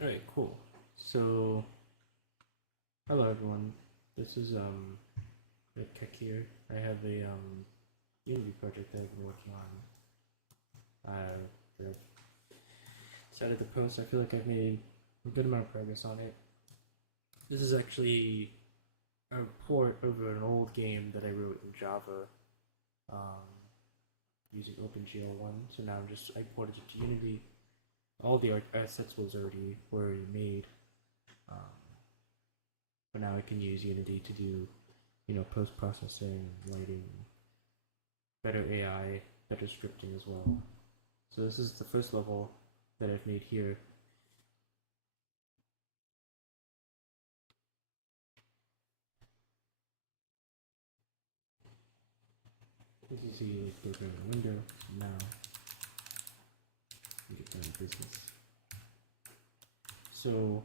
Alright, cool. So, hello everyone. This is Rick Keck here. I have a Unity project that I've been working on. That I've decided to post. I feel like I've made a good amount of progress on it. This is actually a port over an old game that I wrote in Java, um, using OpenGL1. So now I ported it to Unity. All the art assets were already made. Um, but now I can use Unity to do, post processing, lighting, better AI, better scripting as well. So this is the first level that I've made here. As you see, like, go to the window now. Get down to business. So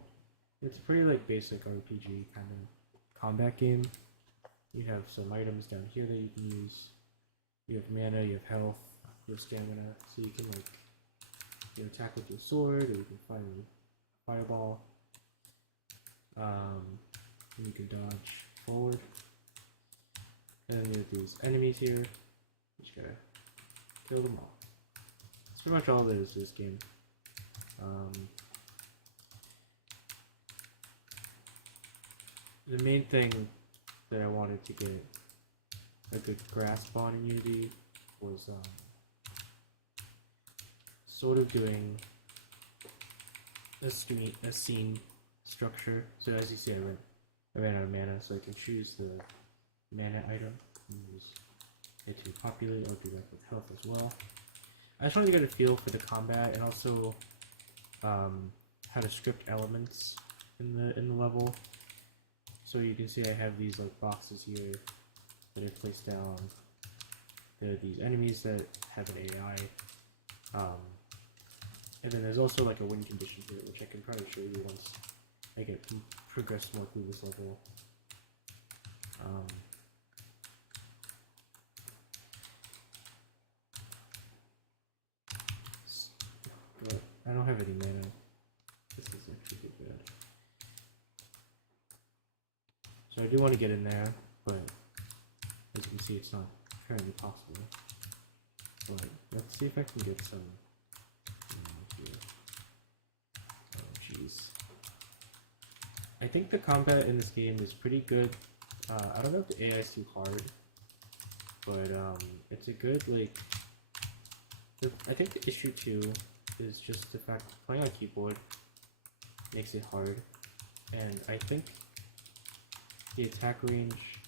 it's a pretty like basic RPG kind of combat game. You have some items down here that you can use. You have mana, you have health, you have stamina, so you can like attack with your sword, or you can fire a fireball. And you can dodge forward. And then you have these enemies here. You just gotta kill them all. That's pretty much all there is to this game. The main thing that I wanted to get a good grasp on in Unity was sort of doing a scene structure. So as you see, I ran out of mana, so I can choose the mana item and use it to populate. I'll do that with health as well. I just wanted to get a feel for the combat and also how to script elements in the level. So you can see I have these like boxes here that I placed down. There are these enemies that have an AI. And then there's also like a win condition here, which I can probably show you once I get progress more through this level. But I don't have any mana. This is actually good. So I do want to get in there, but as you can see, it's not currently possible. But let's see if I can get some here. Oh jeez. I think the combat in this game is pretty good. I don't know if the AI is too hard, but it's a good like. I think the issue too is just the fact playing on keyboard makes it hard, and I think the attack range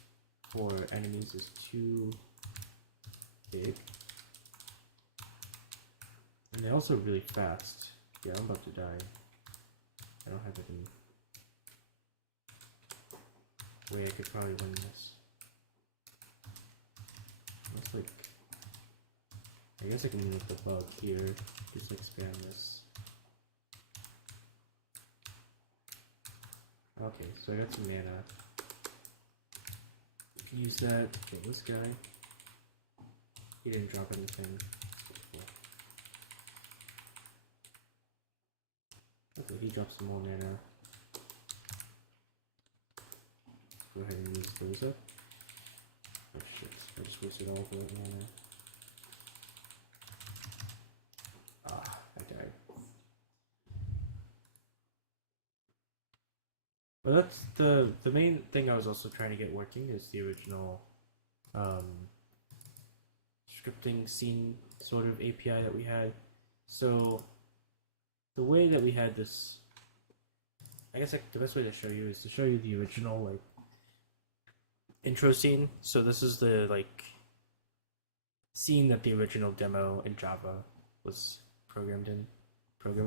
for enemies is too big. And they're also really fast. Yeah, I'm about to die. I don't have any way I could probably win this. Looks like... I guess I can make the bug here. Just expand this. Okay, so I got some mana. Use that to kill this guy. He didn't drop anything. Cool. Okay, he dropped some more mana. Go ahead and use those up. Oh shit, I just wasted all of that mana. Ah, I died. But that's the main thing I was also trying to get working is the original scripting scene sort of API that we had. So the way that we had this, I guess the best way to show you is to show you the original like intro scene. So this is the like scene that the original demo in Java was programmed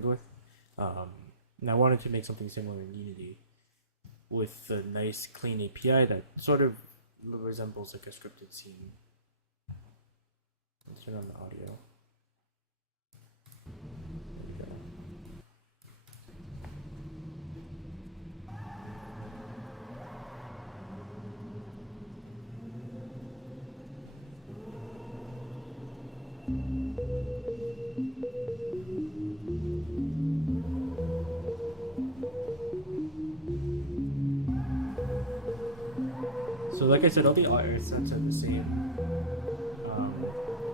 with. And I wanted to make something similar in Unity with a nice clean API that sort of resembles like a scripted scene. Let's turn on the audio. like I said, all the art sets are the same.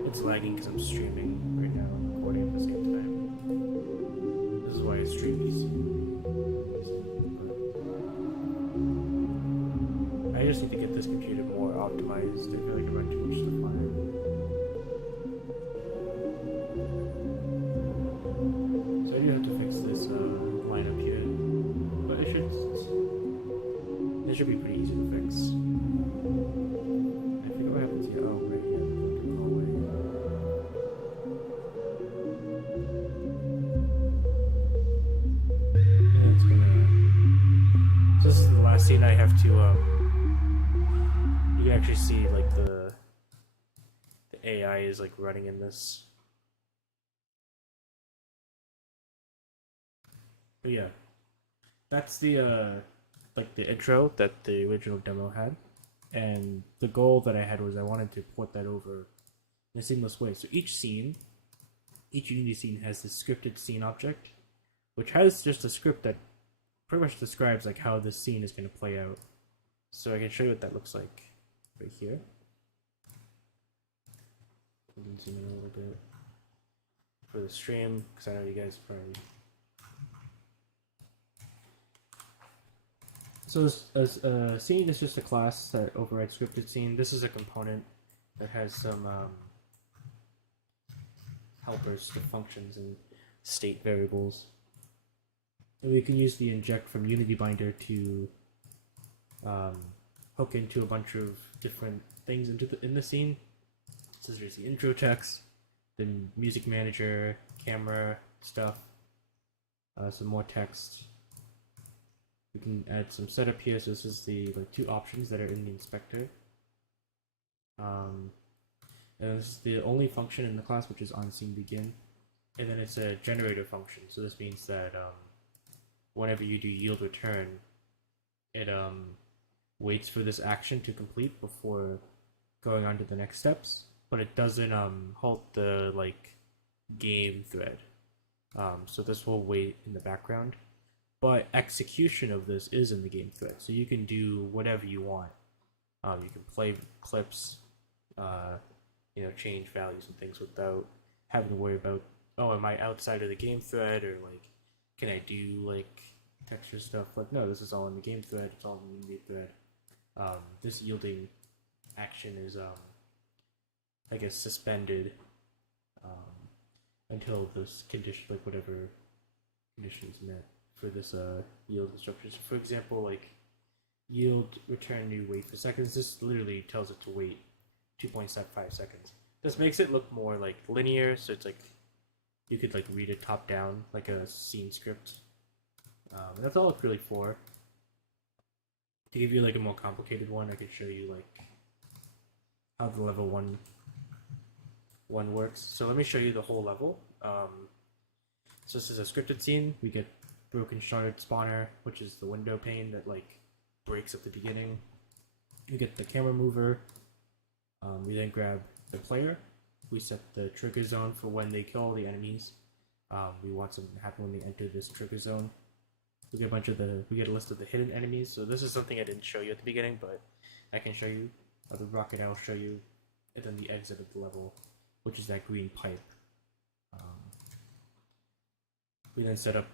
It's lagging because I'm streaming right now and recording at the same time. This is why I stream easy. I just need to get this computer more optimized. I feel like I run too much stuff on it. So I do have to fix this line up here, but it should be pretty easy to fix. I forget what happens here. Oh, right here. And it's gonna. So this is the last scene I have to. You can actually see like the AI is like running in this. But yeah, that's the like the intro that the original demo had, and the goal that I had was I wanted to port that over in a seamless way. So each Unity scene has this scripted scene object, which has just a script that pretty much describes like how this scene is going to play out. So I can show you what that looks like right here. We can zoom in a little bit for the stream because I know you guys probably. So a scene is just a class that overrides scripted scene. This is a component that has some helpers to functions and state variables. And we can use the inject from Unity Binder to hook into a bunch of different things in the scene. So there's the intro text, the music manager, camera stuff, some more text. We can add some setup here. So this is the like two options that are in the inspector. And this is the only function in the class, which is onSceneBegin. And then it's a generator function. So this means that whenever you do yield return, it waits for this action to complete before going on to the next steps. But it doesn't halt the like game thread. So this will wait in the background. But execution of this is in the game thread, so you can do whatever you want. You can play clips, change values and things without having to worry about, oh, am I outside of the game thread, or like, can I do like texture stuff? Like, no, this is all in the game thread. It's all in the game thread. This yielding action is, I guess, suspended until this condition, like whatever condition is met for this yield instructions. For example, like yield return new wait for seconds. This literally tells it to wait 2.75 seconds. This makes it look more like linear, so it's like you could like read it top down like a scene script. That's all it's really for. To give you like a more complicated one, I could show you like how the level one works. So let me show you the whole level. So this is a scripted scene. We get broken sharded spawner, which is the window pane that like breaks at the beginning. We get the camera mover. We then grab the player. We set the trigger zone for when they kill all the enemies. We want something to happen when they enter this trigger zone. We get a list of the hidden enemies. So this is something I didn't show you at the beginning, but I can show you. The rocket I'll show you, and then the exit of the level, which is that green pipe. We then set up.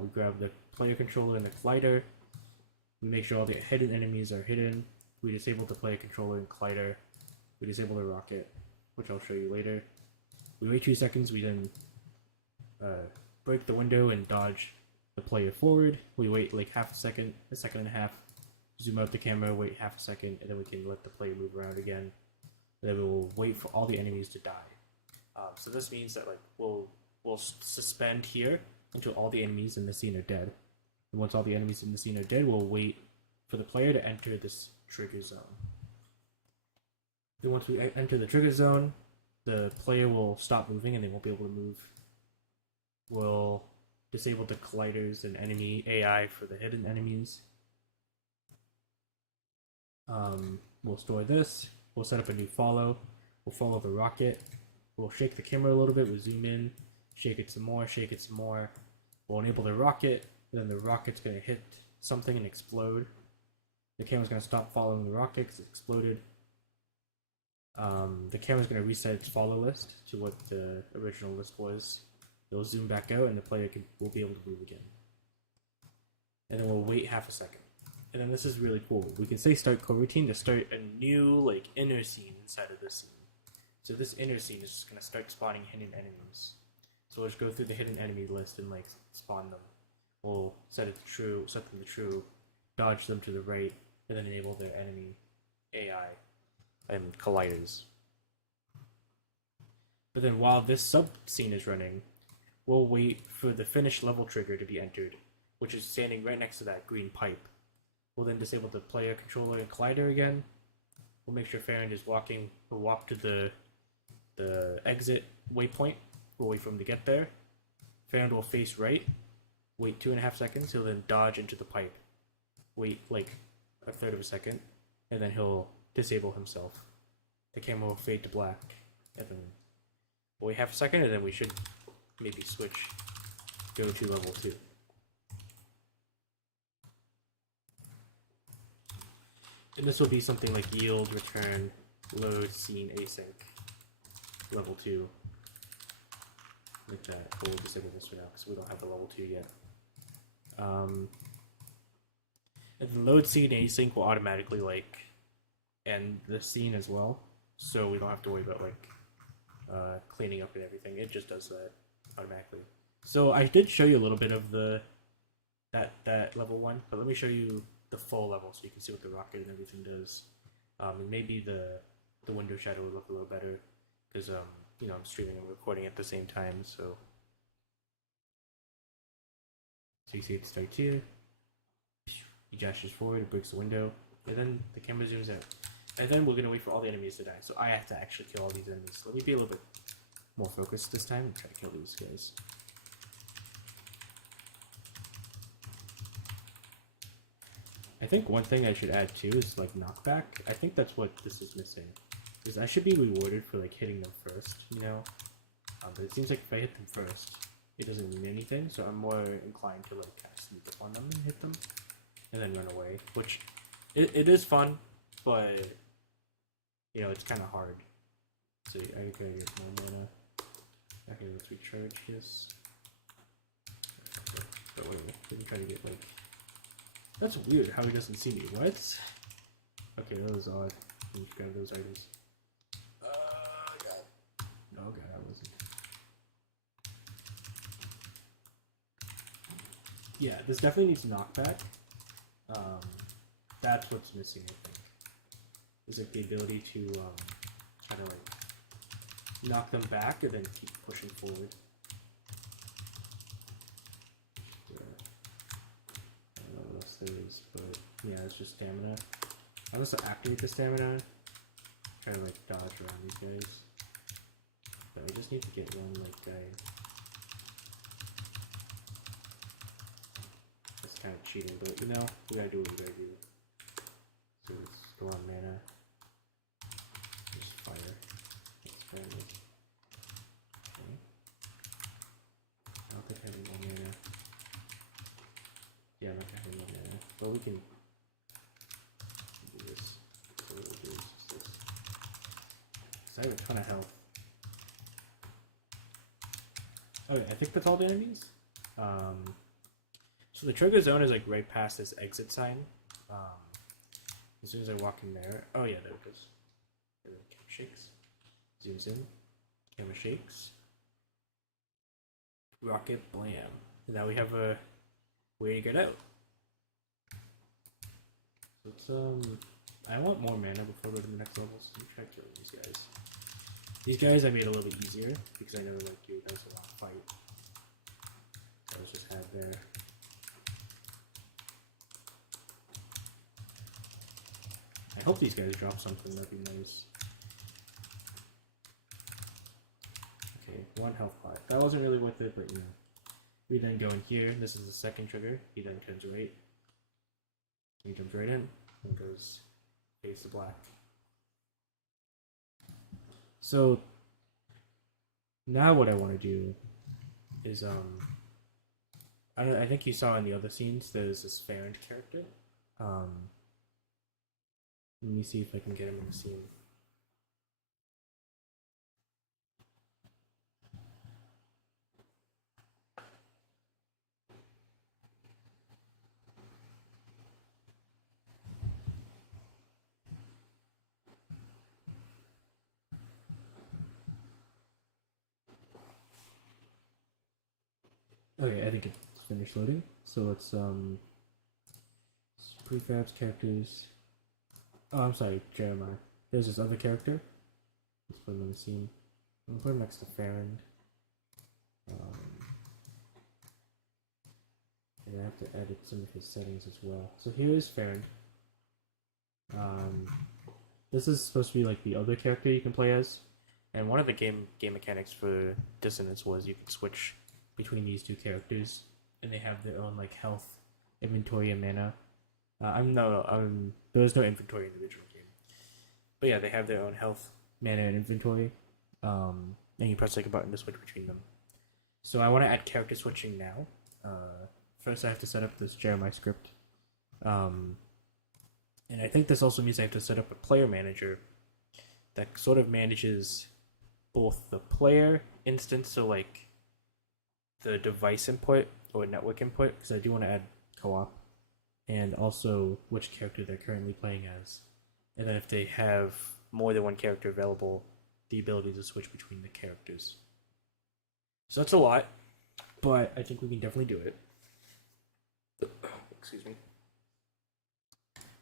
We grab the player controller and the collider. We make sure all the hidden enemies are hidden. We disable the player controller and collider. We disable the rocket, which I'll show you later. We wait 2 seconds. We then break the window and dodge the player forward. We wait like half a second and a half. Zoom out the camera, wait half a second, and then we can let the player move around again. And then we will wait for all the enemies to die. So this means that like we'll suspend here until all the enemies in the scene are dead. And once all the enemies in the scene are dead, we'll wait for the player to enter this trigger zone. Then once we enter the trigger zone, the player will stop moving and they won't be able to move. We'll disable the colliders and enemy AI for the hidden enemies. We'll store this. We'll set up a new follow. We'll follow the rocket. We'll shake the camera a little bit. We'll zoom in, shake it some more, shake it some more. We'll enable the rocket. And then the rocket's going to hit something and explode. The camera's going to stop following the rocket because it exploded. The camera's going to reset its follow list to what the original list was. It'll zoom back out and the player will be able to move again. And then we'll wait half a second. And then this is really cool. We can say start coroutine to start a new like inner scene inside of this scene. So this inner scene is just going to start spawning hidden enemies. So we'll just go through the hidden enemy list and like spawn them. We'll set them to true, dodge them to the right, and then enable their enemy AI and colliders. But then while this sub scene is running, we'll wait for the finish level trigger to be entered, which is standing right next to that green pipe. We'll then disable the player controller and collider again. We'll make sure Farron is walking. We'll walk to the exit waypoint. We'll wait for him to get there. Farron will face right. Wait 2.5 seconds. He'll then dodge into the pipe. Wait like a third of a second, and then he'll disable himself. The camera will fade to black, and then we'll wait half a second, and then we should maybe switch, go to level 2. And this will be something like yield, return, load, scene, async, level 2. Like that. But we'll disable this for now because we don't have the level 2 yet. And the load scene async will automatically like end the scene as well, so we don't have to worry about like cleaning up and everything. It just does that automatically. So I did show you a little bit of that level 1, but let me show you the full level so you can see what the rocket and everything does. And maybe the window shadow would look a little better because you know, I'm streaming and recording at the same time. So you see it starts here. He gestures forward, it breaks the window, and then the camera zooms out. And then we're gonna wait for all the enemies to die. So I have to actually kill all these enemies. Let me be a little bit more focused this time and try to kill these guys. I think one thing I should add too is like knockback. I think that's what this is missing. Because I should be rewarded for like hitting them first, you know? But it seems like if I hit them first, it doesn't mean anything, so I'm more inclined to like kind of sneak up on them and hit them, and then run away. Which, it is fun, but, you know, it's kind of hard. So I gotta get more mana. Okay, let's recharge this. But wait, let me try to get like... That's weird how he doesn't see me. What? Okay, that was odd. Let me grab those items. God. No, God, I wasn't. Yeah, this definitely needs knockback. That's what's missing, I think. Is like the ability to try to like knock them back and then keep pushing forward. I don't know what else there is, but yeah, it's just stamina. I'll also activate the stamina. Try to like dodge around these guys. But I just need to get one like guy. That's kind of cheating, but you know, we gotta do what we gotta do. So let's go on mana. Just fire. Let's fire this. Okay. I don't think I have any more mana. Yeah, I'm not gonna have any more mana. But we can do this. So what we'll do is just this. Because I have a ton of health. Okay, I think that's all the enemies. So the trigger zone is like right past this exit sign. As soon as I walk in there, oh yeah, there it goes. And then camera shakes, zooms in, camera shakes, rocket blam. And now we have a way to get out. So let's I want more mana before we go to the next level, so let me try killing these guys. These guys I made a little bit easier because I know like you guys a lot of fight. So let's just have there. I hope these guys drop something, that'd be nice. Okay, 1 health pot. That wasn't really worth it, but you know. We then go in here, this is the second trigger. He then comes right. He jumps right in and goes face to black. So now what I want to do is I think you saw in the other scenes there's this Farron character. Let me see if I can get him in the scene. Okay, I think it's finished loading. So let's prefabs characters. Oh, I'm sorry, Jeremiah. There's this other character. Let's put him in the scene. I'm gonna put him next to Farron. And I have to edit some of his settings as well. So here is Farron. This is supposed to be like the other character you can play as. And one of the game mechanics for Dissonance was you could switch between these two characters, and they have their own like health, inventory, and mana. There was no inventory in the original game, but yeah, they have their own health, mana, and inventory. And you press like a button to switch between them. So I want to add character switching now. First, I have to set up this Jeremiah script, and I think this also means I have to set up a player manager that sort of manages both the player instance, so like the device input or network input, because I do want to add co-op, and also which character they're currently playing as, and then if they have more than one character available, the ability to switch between the characters. So that's a lot, but I think we can definitely do it. Excuse me.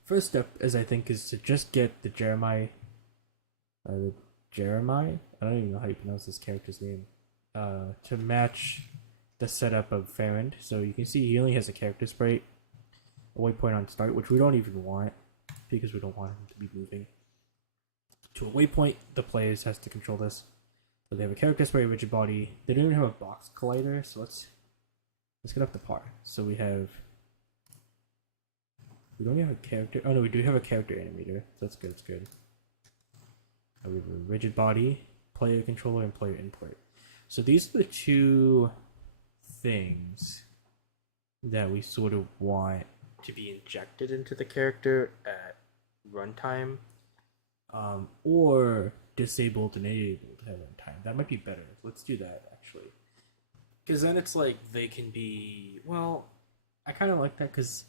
First step is to just get the Jeremiah. I don't even know how you pronounce this character's name. To match the setup of Farron. So you can see he only has a character sprite, a waypoint on start, which we don't even want because we don't want him to be moving. To a waypoint, the players has to control this. So they have a character sprite, rigid body. They don't even have a box collider, so let's get up to par. So we don't even have a character. Oh no, we do have a character animator. So that's good. It's good. We have a rigid body, player controller, and player input. So these are the two things that we sort of want to be injected into the character at runtime, or disabled and enabled at runtime. That might be better. Let's do that actually, because then it's like they can be. Well, I kind of like that because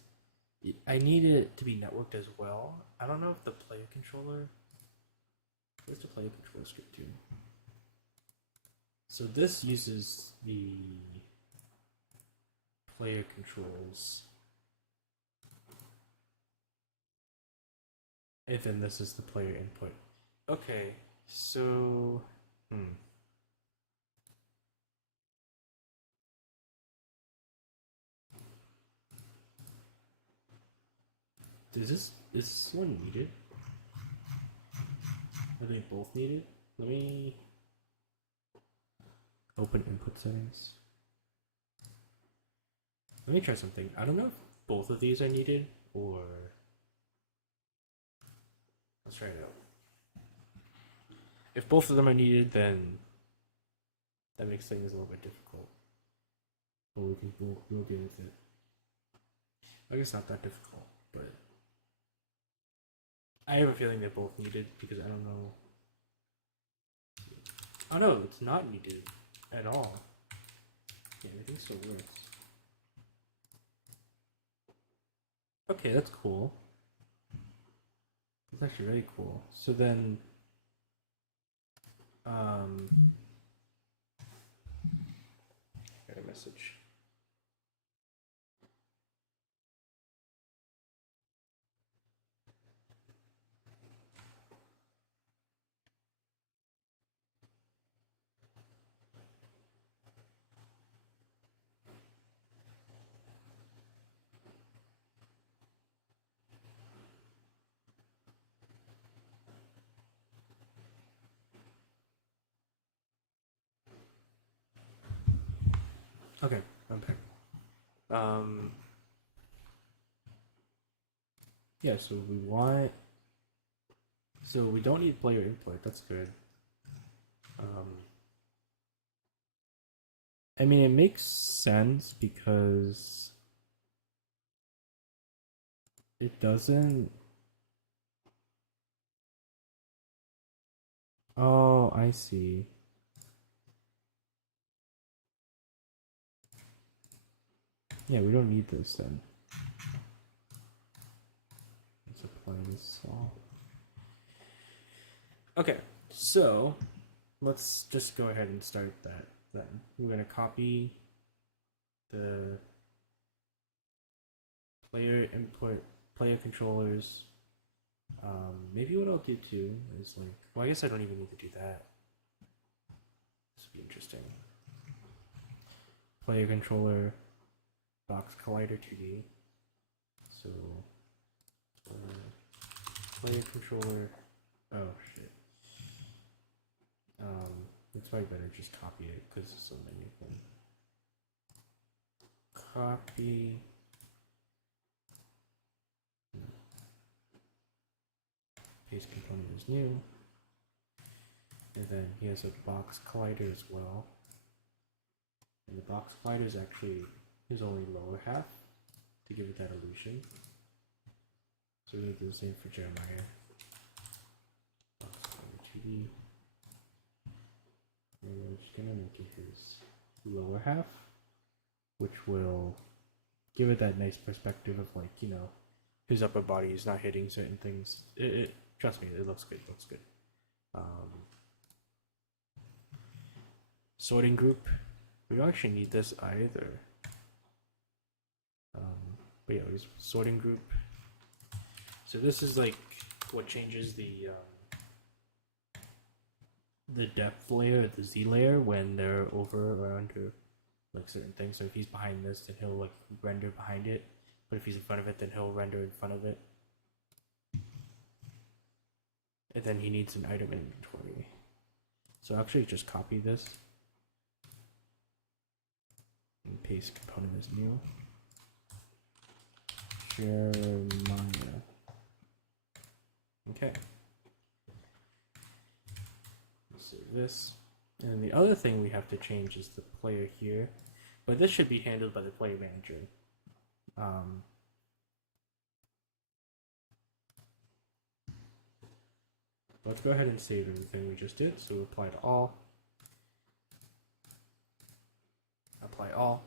I need it to be networked as well. I don't know if the player controller. Where's the player controller script too? So this uses the player controls, and then this is the player input. Okay, so is this one needed? Are they both needed? Let me open input settings. Let me try something. I don't know if both of these are needed, or let's try it out. If both of them are needed, then that makes things a little bit difficult. But we'll deal with it. I guess not that difficult, but I have a feeling they're both needed because I don't know. Oh no, it's not needed at all. Yeah, everything still works. Okay, that's cool. That's actually really cool. So then, got a message. Okay, I'm back. Yeah, so we don't need player input, that's good. I mean, it makes sense because it doesn't Oh, I see. Yeah, we don't need this then. Let's apply this all. Okay, so let's just go ahead and start that then. We're going to copy the player input, player controllers. Maybe what I'll do too is like, well, I guess I don't even need to do that. This would be interesting. Player controller, box collider 2D. So, player controller. Oh shit. It's probably better just copy it because there's so many of them. Copy. Paste component is new. And then he has a box collider as well. And the box collider is actually his only lower half to give it that illusion. So we're going to do the same for Jeremiah. Box collider 2D. And we're just going to make it his lower half, which will give it that nice perspective of like, you know, his upper body is not hitting certain things. Trust me, it looks good. It looks good. Sorting group. We don't actually need this either. But yeah, sorting group. So this is like what changes the depth layer, the Z layer, when they're over or under like certain things. So if he's behind this, then he'll like render behind it. But if he's in front of it, then he'll render in front of it. And then he needs an item inventory. So actually just copy this. And paste component as new. Jeremiah. Okay. Save this. And the other thing we have to change is the player here. But this should be handled by the player manager. Let's go ahead and save everything we just did. So apply to all. Apply all.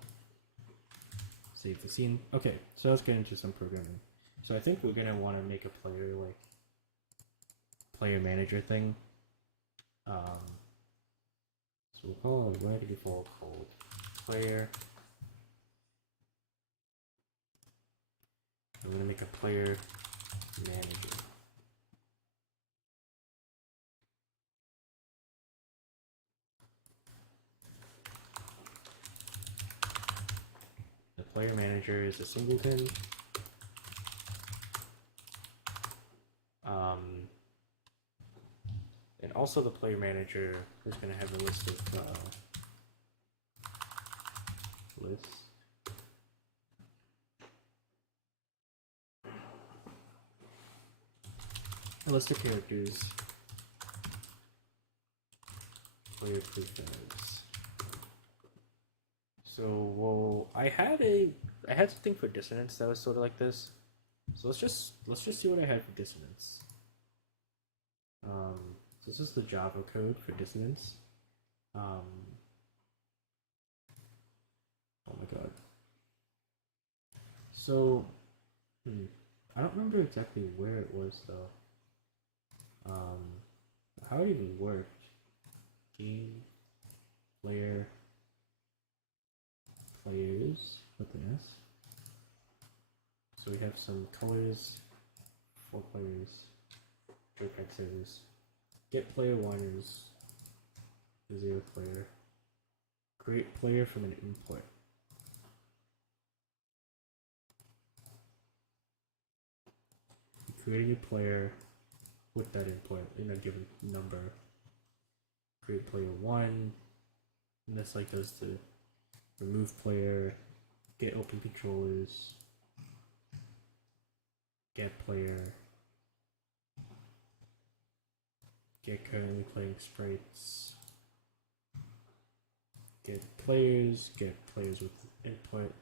Save the scene. Okay, so let's get into some programming. So I think we're gonna want to make a player like player manager thing. So we'll call it by default called player. I'm gonna make a player manager. The player manager is a singleton. And also the player manager is going to have a list of a list of characters. Player prefix. So well, I had something for Dissonance that was sort of like this. So let's just see what I had for Dissonance. This is the Java code for Dissonance. Oh my god. So, I don't remember exactly where it was though. How it even worked. Game, player, players with an S. So we have some colors, 4 players, JPEG servers. Get player 1 is the 0 player. Create player from an input. Create a new player with that input in a given number. Create player 1. And this like does the remove player, get open controllers, get player, get currently playing sprites, get players with input,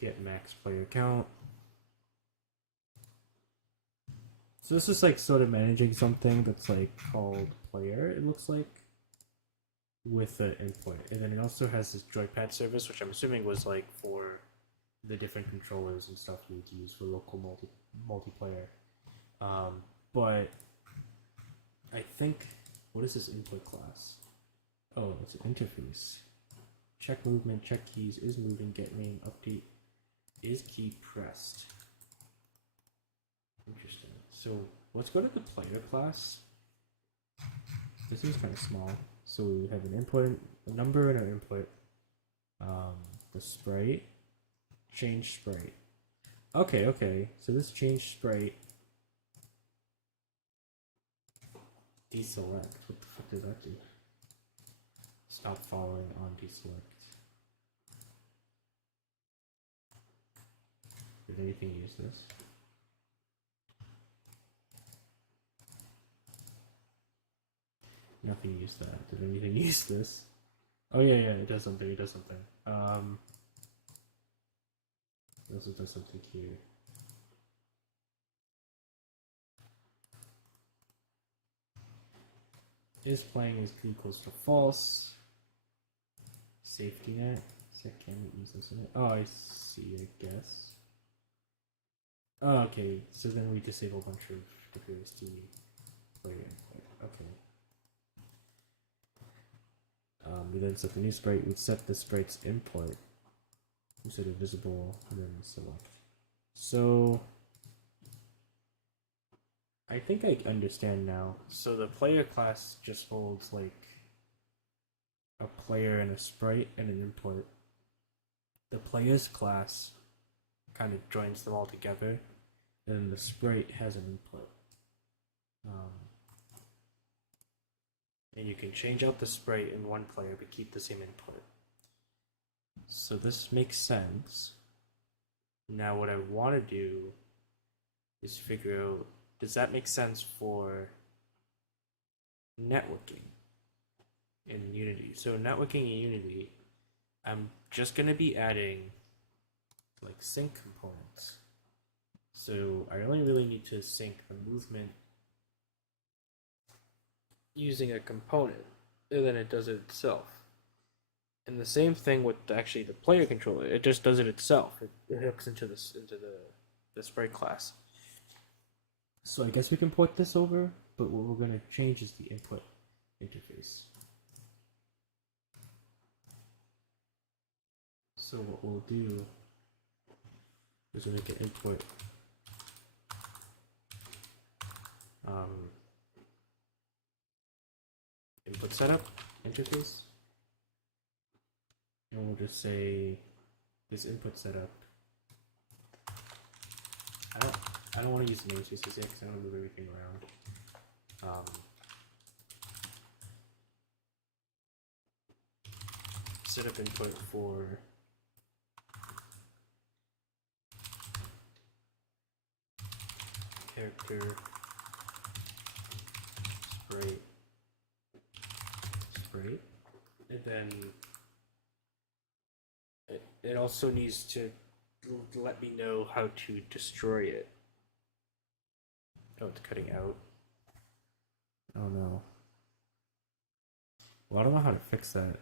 get max player count, So this is like sort of managing something that's like called player, it looks like, with the input. And then it also has this joypad service, which I'm assuming was like for the different controllers and stuff you would use for local multiplayer. But I think, what is this input class? Oh, it's an interface. Check movement, check keys, is moving, get name, update, is key pressed. Interesting. So let's go to the player class. This is kind of small. So we have an input, a number, and an input. The sprite, change sprite. Okay. So this change sprite. Deselect. What the fuck does that do? Stop following on deselect. Did anything use this? Nothing used that. Did anything use this? Oh yeah, it does something. It also does something here. Is playing is equals to false. Safety net. Can we use this in it? Oh, I see, I guess. Oh, okay, so then we disable a bunch of different player input. Okay. We then set the new sprite. We set the sprite's input. We set it visible and then select. So I think I understand now. So the player class just holds like a player and a sprite and an input. The player's class kind of joins them all together, and the sprite has an input. And you can change out the sprite in one player but keep the same input. So this makes sense. Now what I want to do is figure out, does that make sense for networking in Unity? So networking in Unity, I'm just going to be adding like sync components. So I only really need to sync the movement using a component, and then it does it itself. And the same thing with actually the player controller. It just does it itself. It hooks into the sprite class. So I guess we can port this over, but what we're going to change is the input interface. So what we'll do is we'll make an input input setup interface, and we'll just say this input setup. I don't want to use the namespace because I don't want to move everything around. Setup input for character sprite, and then it also needs to let me know how to destroy it. Oh, it's cutting out. Oh no. Well, I don't know how to fix that.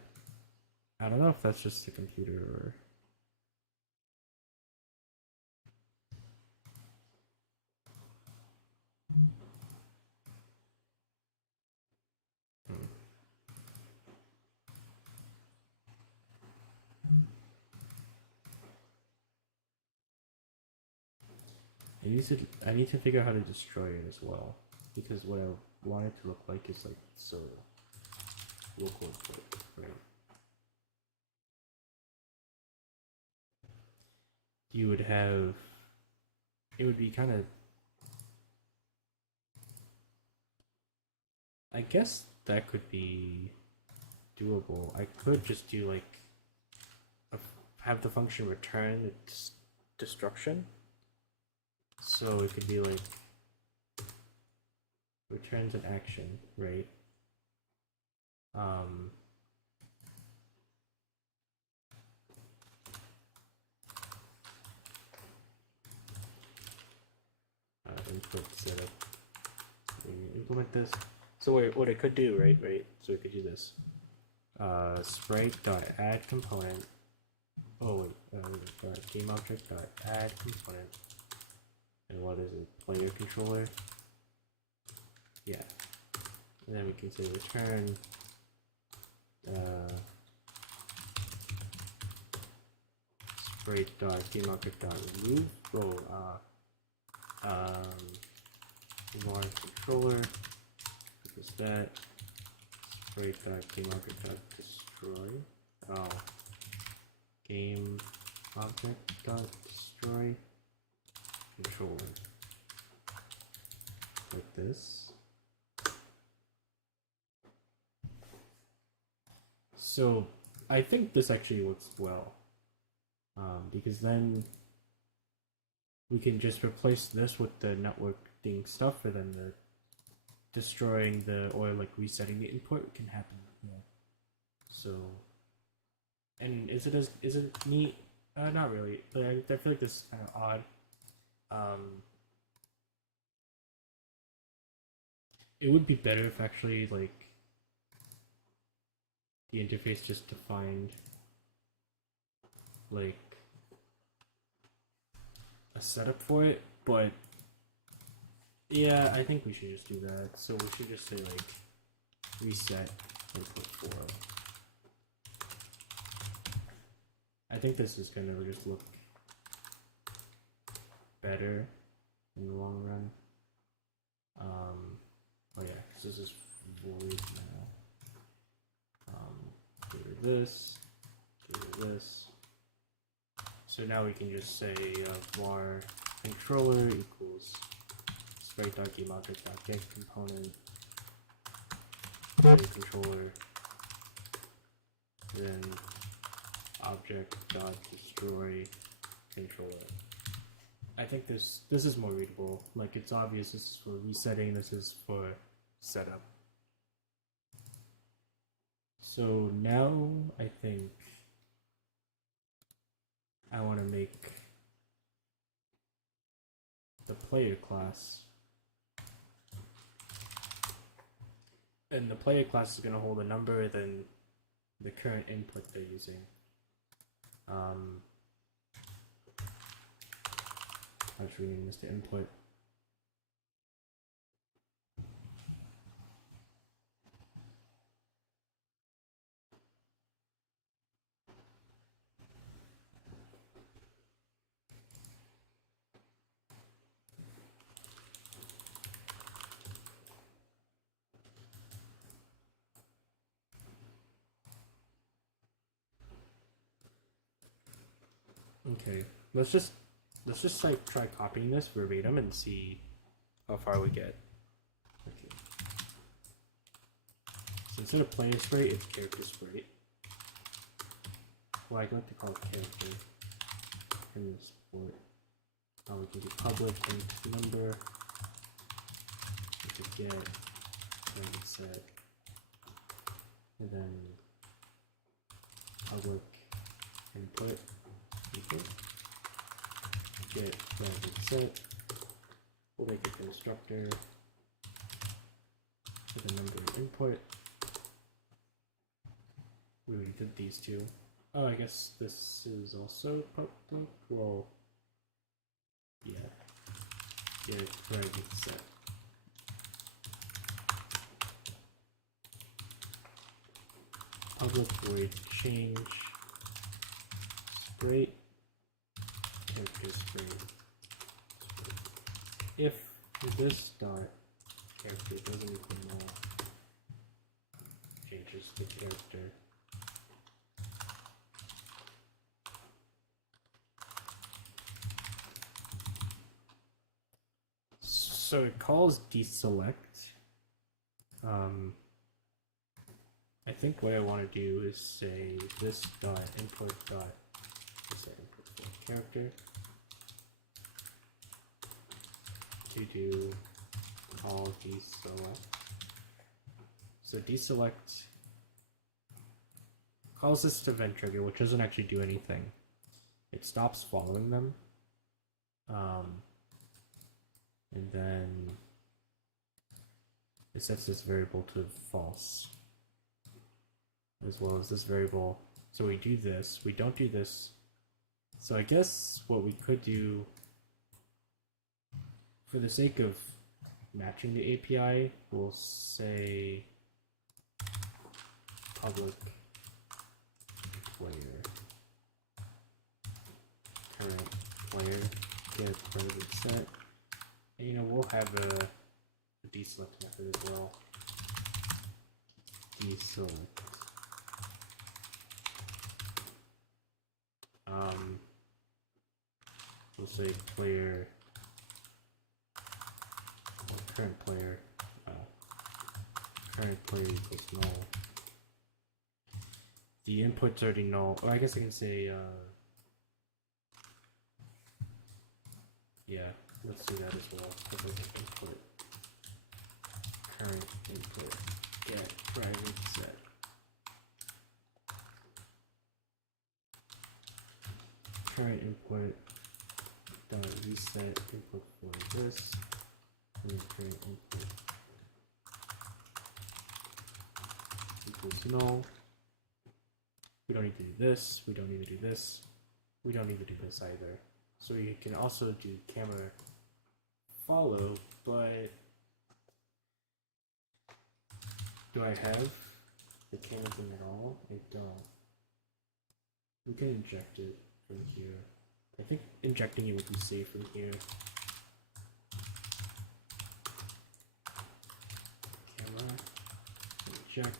I don't know if that's just the computer or... I need to figure out how to destroy it as well, because what I want it to look like is like so local input, right? You would have, it would be kind of, I guess that could be doable. I could just do like have the function return its destruction. So it could be like returns an action, right? Input setup. implement this. So what it could do, right? So it could do this. Sprite.add component. Oh wait, game object dot add component. And what is it? Player controller. Yeah. And then we can say return sprite.gameObject.remove var controller is that sprite.gameObject.destroy game object.destroy controller like this. So I think this actually works well, because then we can just replace this with the networking stuff, and then the destroying the or like resetting the input can happen. Yeah. So, and is it neat? Not really. But I feel like this is kind of odd. It would be better if actually like the interface just defined like a setup for it, but yeah, I think we should just do that. So we should just say like reset input 4. I think this is gonna just look better in the long run. Oh yeah, because this is void now. Get rid of this, get rid of this. So now we can just say var controller equals sprite.gameObject.getComponent player controller, then object.destroy controller. I think this is more readable. Like it's obvious this is for resetting, this is for setup. So now I think I want to make the player class, and the player class is going to hold a number than the current input they're using. I'll just rename this to input. Okay, let's just like try copying this verbatim and see how far we get. Okay. So instead of player sprite, it's character sprite. Well, I'd like to call it character in this port. We can do public int number. We could get and set, and then public input equal get and set. We'll make a constructor with a number of input. We already did these two. Oh, I guess this is also public. Well, yeah. Get and set. Public void change sprite character sprite. If this dot character doesn't equal null, changes the character. So it calls deselect. I think what I want to do is say this dot input dot input for character to do call deselect. So deselect calls this to event trigger, which doesn't actually do anything. It stops following them. And then it sets this variable to false, as well as this variable. So we do this, we don't do this. So I guess what we could do, for the sake of matching the API, we'll say public player, current player, get primitive set, and we'll have a deselect method as well. Deselect. We'll say player, or current player equals null. The input's already null, or I guess I can say, yeah, let's do that as well. Input, current input, get private set. Current input dot reset input for this, and current input equals null. We don't need to do this, we don't need to do this, we don't need to do this either. So you can also do camera follow, but do I have the camera thing at all? I don't. We can inject it from here. I think injecting it would be safer here. Camera, inject.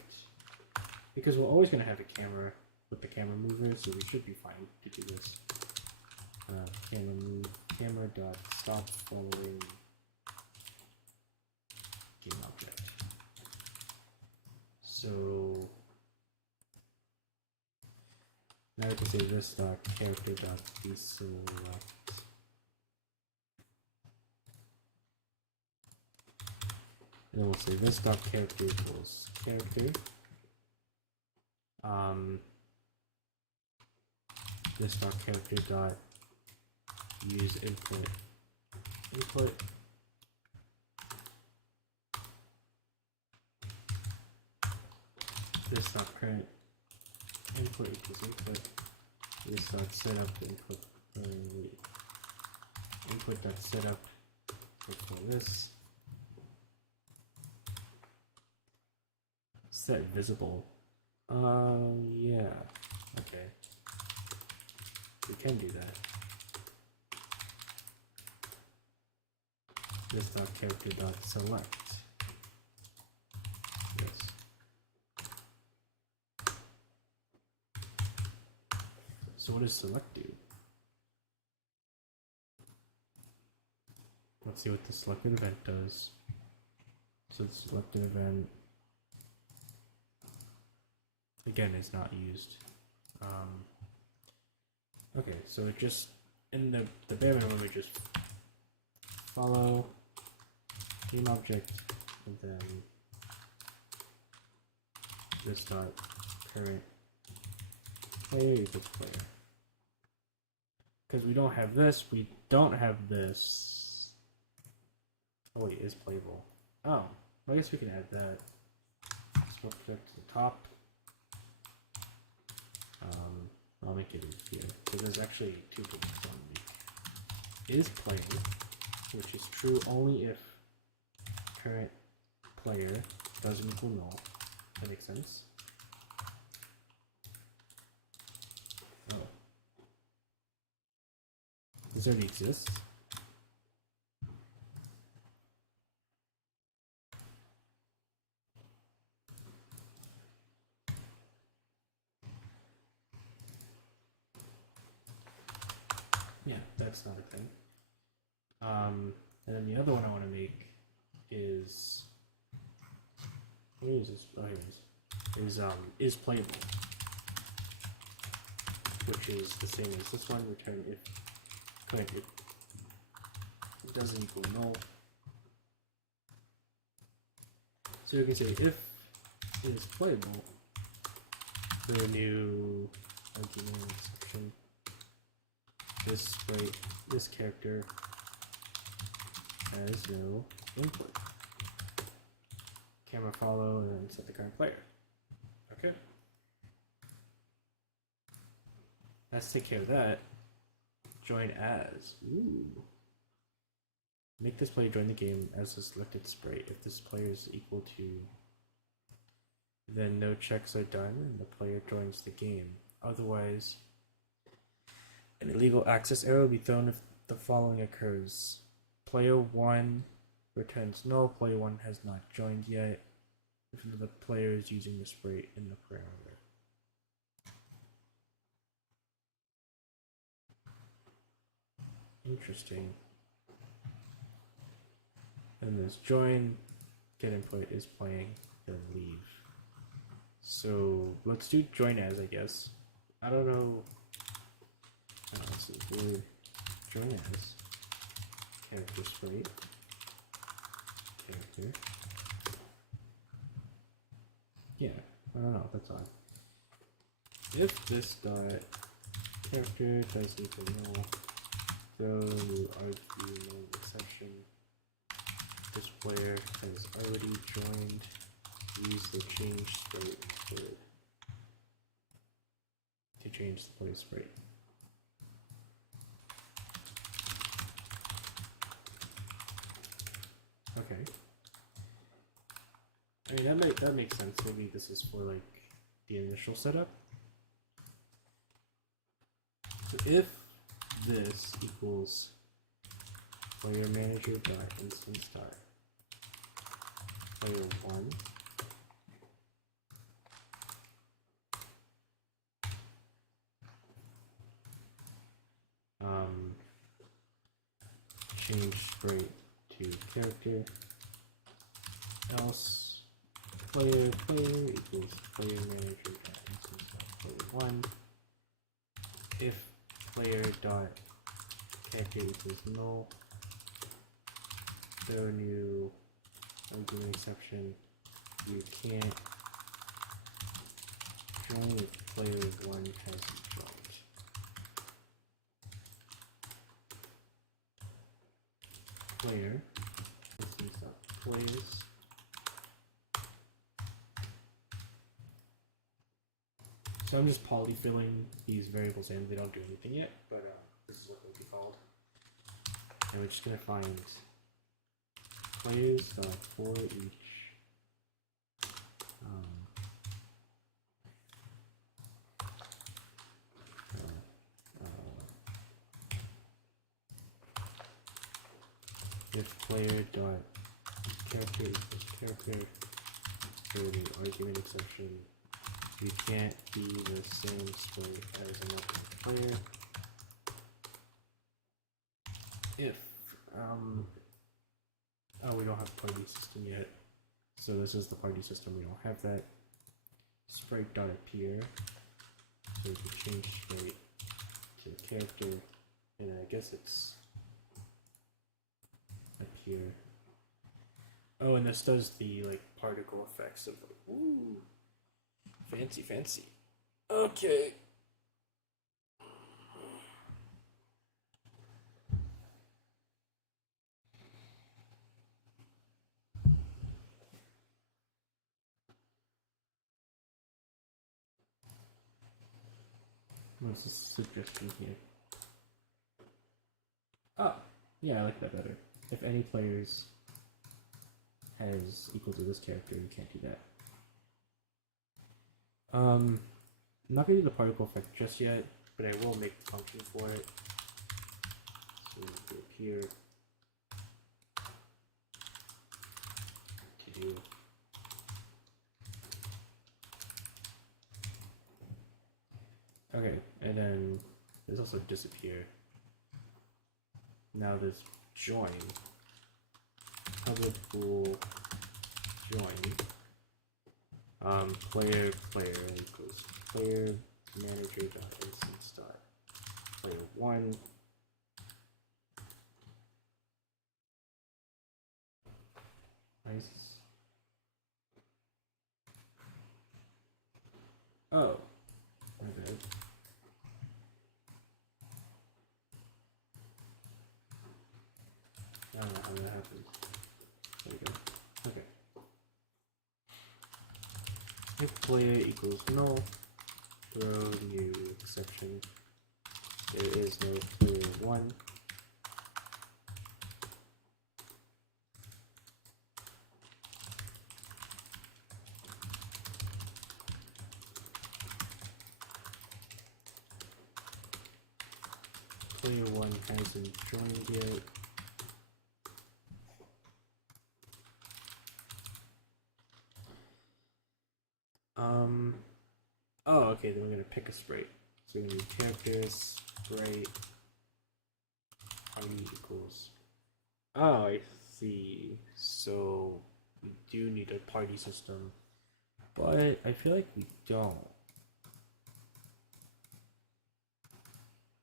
Because we're always going to have a camera with the camera mover, so we should be fine to do this. Camera move, camera dot stop following game object. So now we can say this dot character dot deselect. And then we'll say this dot character equals character. This dot character dot use input. This dot current input equals input. This dot setup input. Input dot setup equal this. Set visible. Yeah. Okay. We can do that. This dot character dot select. Yes. So what does select do? Let's see what the selected event does. So the selected event again is not used. Okay, so it just in the bare minimum we just follow game object and then this dot current player equals player. Because we don't have this, we don't have this. Oh wait, is playable. Oh, I guess we can add that. Smoke protect to the top. I'll make it in here. So there's actually two things I want to make. Is playing, which is true only if current player doesn't equal null. That makes sense. Oh. This already exists? Yeah, that's not a thing. And then the other one I want to make is, where is this? Oh, here it is. Is playable, which is the same as this one. Return if current it doesn't equal null. So you can say if it is playable, the new argument description. This character has no input. camera follow, and then set the current player. Okay. Let's take care of that. Join as. Ooh. Make this player join the game as a selected sprite. If this player is equal to, then no checks are done and the player joins the game. Otherwise, an illegal access error will be thrown if the following occurs. Player 1 returns null, player 1 has not joined yet, if the player is using the sprite in the parameter. Interesting. And this join, get input is playing, then leave. So let's do join as, I guess. I don't know. So we'll join as character sprite character. Yeah, I don't know. That's odd. If this dot character does equal null, throw argue no exception. This player has already joined. Use the change sprite instead to change the player sprite. Okay. I mean that makes sense. Maybe this is for like the initial setup. So if this equals player manager dot instance dot player 1 change sprite to character, else player equals player manager dot instance dot player 1 if player dot character equals null, throw new argument exception. You can't join if player 1 hasn't joined. Player plays so I'm just polyfilling these variables in. They don't do anything yet, but this is what they'll be called. And we're just gonna find players for each if player dot character equals character, for the argument exception, you can't be the same sprite as another player. If oh, we don't have party system yet, so this is the party system. We don't have that. Sprite dot appear, so we can change sprite to the character, and I guess it's appear. Oh, and this does the like particle effects of like, ooh, fancy. Okay. What's the suggestion here? Oh, yeah, I like that better. If any players has equal to this character, you can't do that. I'm not gonna do the particle effect just yet, but I will make the function for it. So we go here to do okay, and then there's also disappear. Now there's join. Public pool join. Player equals player manager dot instance dot player 1. Nice. Oh, my bad. I don't know how that happened. There we go. Okay. If player equals null, throw new exception. There is no player 1. Player 1 hasn't joined yet. Oh, okay, then we're gonna pick a sprite. So we're gonna do characters, sprite, party equals. Oh, I see. So we do need a party system, but I feel like we don't.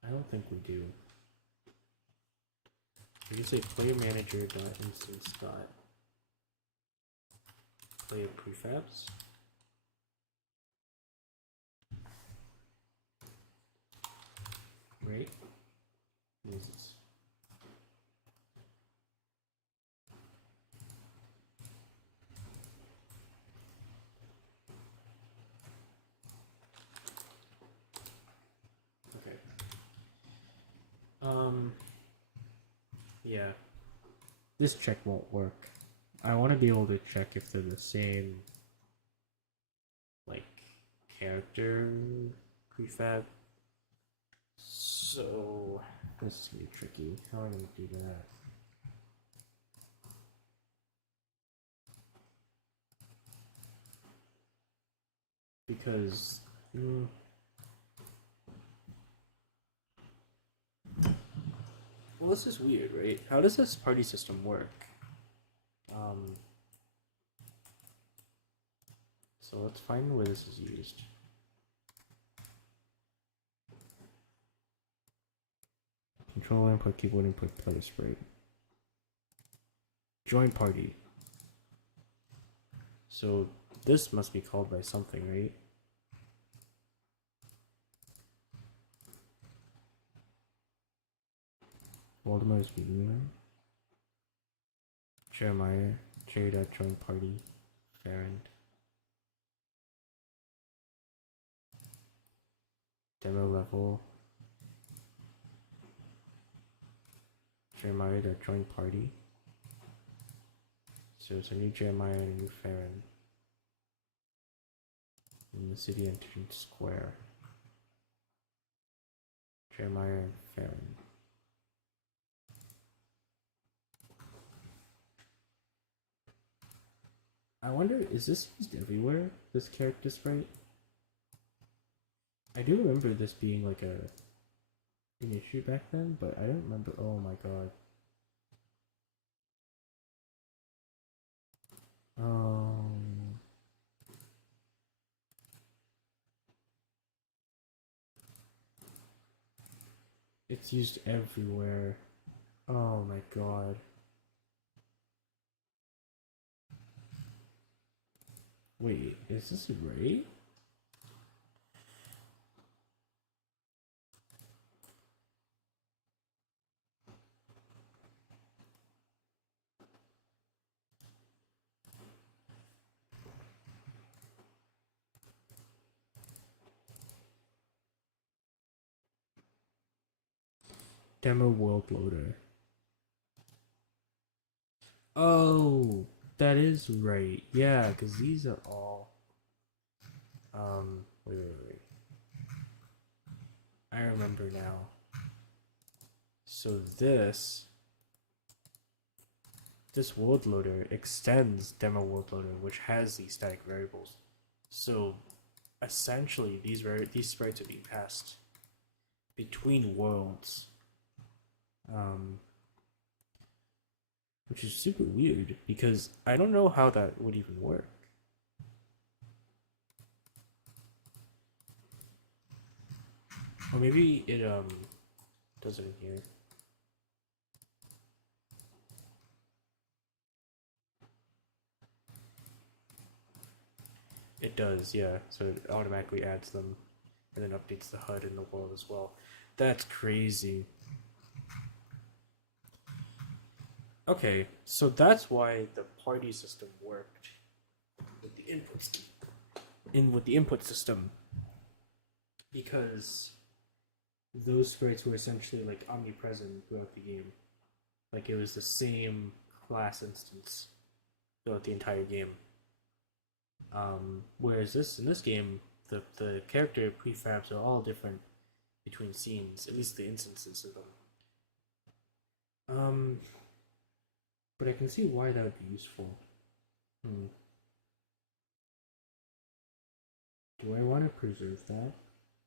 I don't think we do. We can say player manager dot instance dot player prefabs. Right? Uses. Okay. Yeah. This check won't work. I want to be able to check if they're the same, like, character prefab. So this is gonna be tricky. How am I gonna do that? Because well, this is weird, right? How does this party system work? So let's find where this is used. Controller input, keyboard input, player sprite. Join party. So this must be called by something, right? Waldemar's medium. Jeremiah, J.join party, Farrand. Demo level. Jeremiah.join party. So it's a new Jeremiah and a new Farrand. In the city entrance square. Jeremiah and Farrand. I wonder, is this used everywhere? This character sprite? I do remember this being like an issue back then, but I don't remember. Oh my god. It's used everywhere. Oh my god. Wait, is this right? Demo world loader. Oh, that is right. Yeah, because these are all. Wait. I remember now. So this world loader extends demo world loader, which has these static variables. So essentially, these sprites are being passed between worlds, which is super weird because I don't know how that would even work. Or maybe it does it in here. It does, yeah. So it automatically adds them and then updates the HUD in the world as well. That's crazy. Okay, so that's why the party system worked with the input scheme. in with the input system, because those sprites were essentially like omnipresent throughout the game. Like it was the same class instance throughout the entire game. Whereas in this game, the character prefabs are all different between scenes, at least the instances of them. But I can see why that would be useful. Hmm. Do I want to preserve that?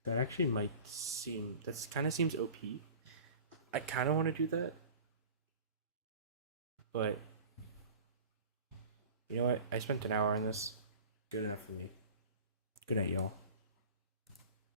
That actually might seem, that kind of seems OP. I kind of want to do that, but you know what? I spent an hour on this. Good enough for me. Good night, y'all.